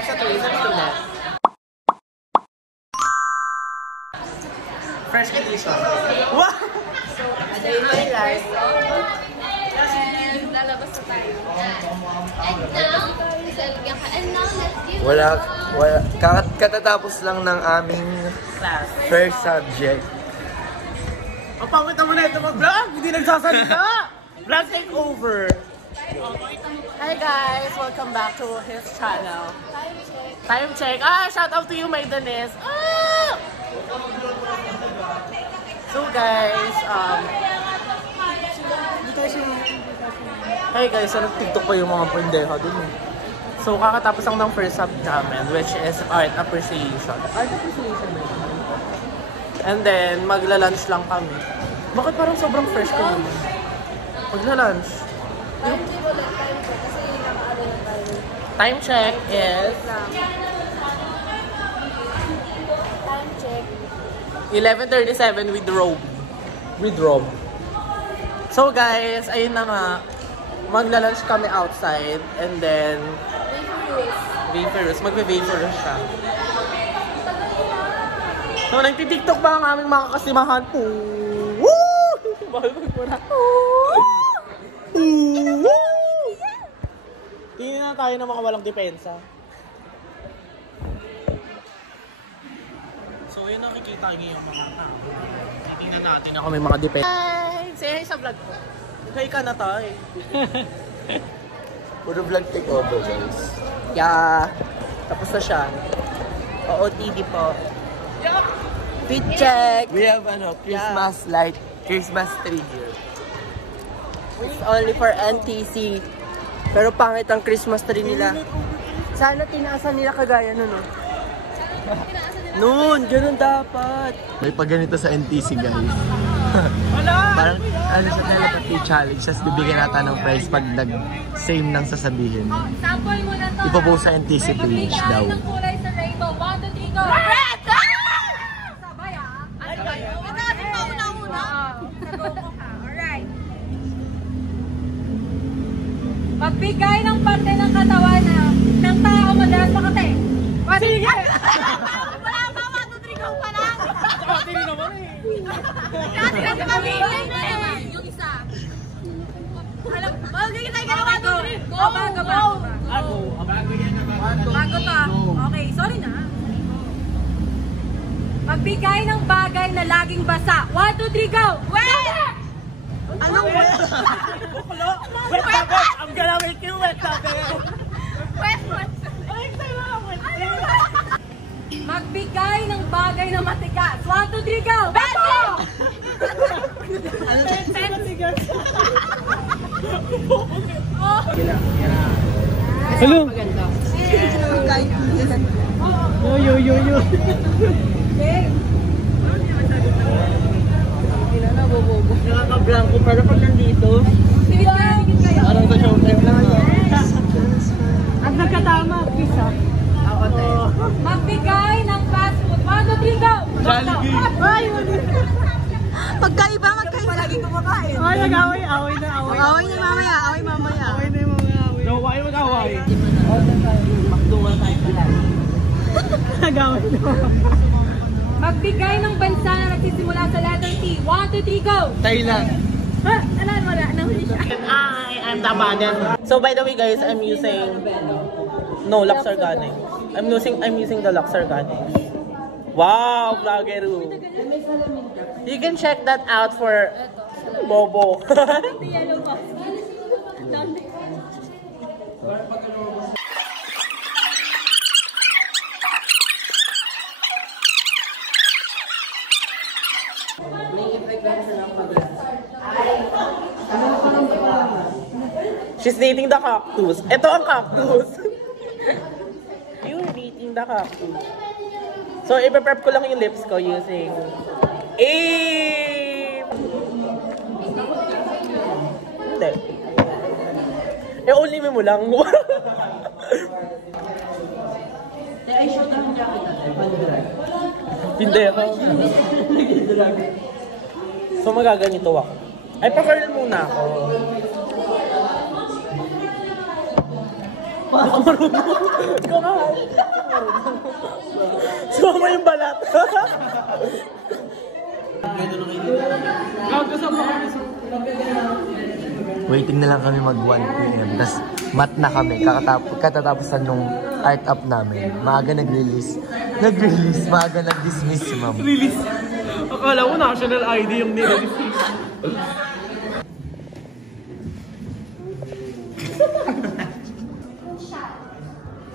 As a tourism student. Fresh edition. Wow! So, a day in my life. And lalabas na tayo. Wala, katatapos lang ng aming Class. first subject. Ang pangit naman na ito mag-vlog! Hindi nagsasalita! Vlog takeover! Hi guys! Welcome back to his channel. Time check. Shout out to you, Maidanes. So guys, hey guys, nag-tiktok pa yung mga pendeha dun eh. So kakatapos lang ng first sub namin, which is art appreciation. Art appreciation ba yun? And then, magla-lunch lang kami. Bakit parang sobrang fresh ko naman? Magla-lunch. Time check is... Time check. 11:37 with robe. With robe. So guys, ayun na nga. Magla-lunch kami outside and then... Vaporous. Magbe-vaporous siya. So, nagtitiktok ba ang aming mga kasimahan? Woo! Bahal magmura. Tingnan na tayo ng mga walang depensa. So, yun nakikita niyo yung mga tao. Tingnan natin ako may mga depensa. Hi! Say hi sa vlog ko. Okay ka na tayo. Puro vlog takeover, guys. Yeah. Tapos na siya. OOTD po. Fit check! We have Christmas light, Christmas tree here. It's only for NTC. Pero pangit ang Christmas tree nila. Sana tinaasan nila kagaya nun, no? Noon, ganun dapat. May pagganito sa NTC, guys. Parang ano siya, telepathy challenge. Tapos bibigyan natin ng prize pag nag-same nang sasabihin. Sample mo na to. Ipopost sa NTC page daw. Ng kulay sa rainbow. 1, 2, 3, go! Red! Sabay Ano ba yun? Ito natin mauna-una. Nag-go mo ka. Alright. Magbigay ng parte ng katawan ng tao madalas makate. Sige! Wala pa, 1, 2, 3, go pa lang. Hindi naman eh. Dati kasi mabigay na eh. Yung isa. Alam, bagay tayo ganawa to. Go, bago. Bago pa. Okay, sorry na. Magbigay ng bagay na laging basa. 1, 2, 3, go! Wait! Anong wet? Wet tablet! I'm gonna make you wet tablet! Wait! Magbigay ng bagay na matigas. 1, 2, 3, go! Beto! Ano siya matigas? Hello! Yo! Nakaka-blanco pero pag nandito, parang sa showtime lang. At nagkatama, pisa. Magbigay ng fast food. 1, 2, 3, go! Jollibee! Magkaiba. Palagi kumakain. Ay, nag-away na. Away na mamaya. Away na yung mga away. Gawa yung mag-away. Makduwa tayo pala. Nag-away na. Magbigay ng bansa na nagsisimula sa letter T. 1, 2, 3, go! Thailand. Ha? Wala. Nahuli siya. I'm Tabanan. So by the way guys, I'm using Lux Organic. I'm using the Lux Organic. Wow, vloggeru. You can check that out for Bobo. She's dating the cactus. Ito ang cactus. You're dating the cactus. So, ipe-prep ko lang yung lips ko using... Hindi. Only mo lang. Hindi ako. So, magaganito ako. Ay, pa-curl muna ako. Suma yung balat. Waiting na lang kami mag 1 p.m. Tapos mat na kami. Katatapusan nung art up namin. Maaga nag-release. Maaga nag-dismiss si ma'am. Release. Akala mo national ID yung nirelease.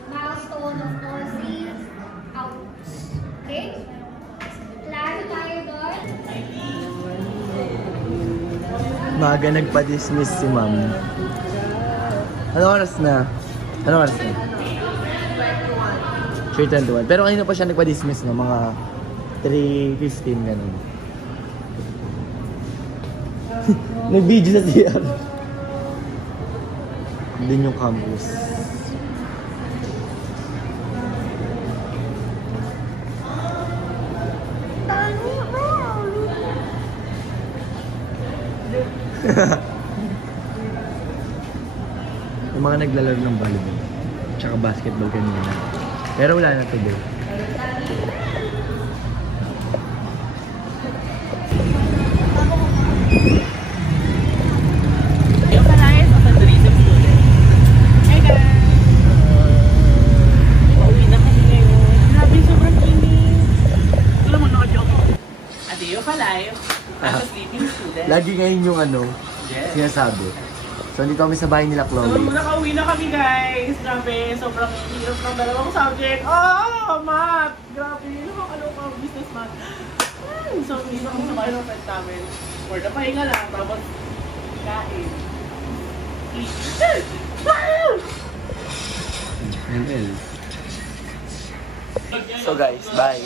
Milestone of course is out. Okay? Klaro tayo doon? Maaga nagpa-dismiss si ma'am. Anong oras na? 3:21. Pero kanina pa siya nagpa-dismiss no? Mga 3:15 ganun. Nag-video sa CR. Din yung campus. Yung mga naglalaro ng volleyball tsaka basketball kanina. Pero wala na today. Lagi ngayon yung sinasabi. So, dito kami sa bahay nila, Chloe. So, nakauwi na kami, guys. Grabe, sobrang hirap ng dalawang subject. Oh, math! Grabe, nakakaloka ang business math. So, hindi na kami sa bahay ng friend namin. For the pahinga lang, tapos kain. So guys, bye.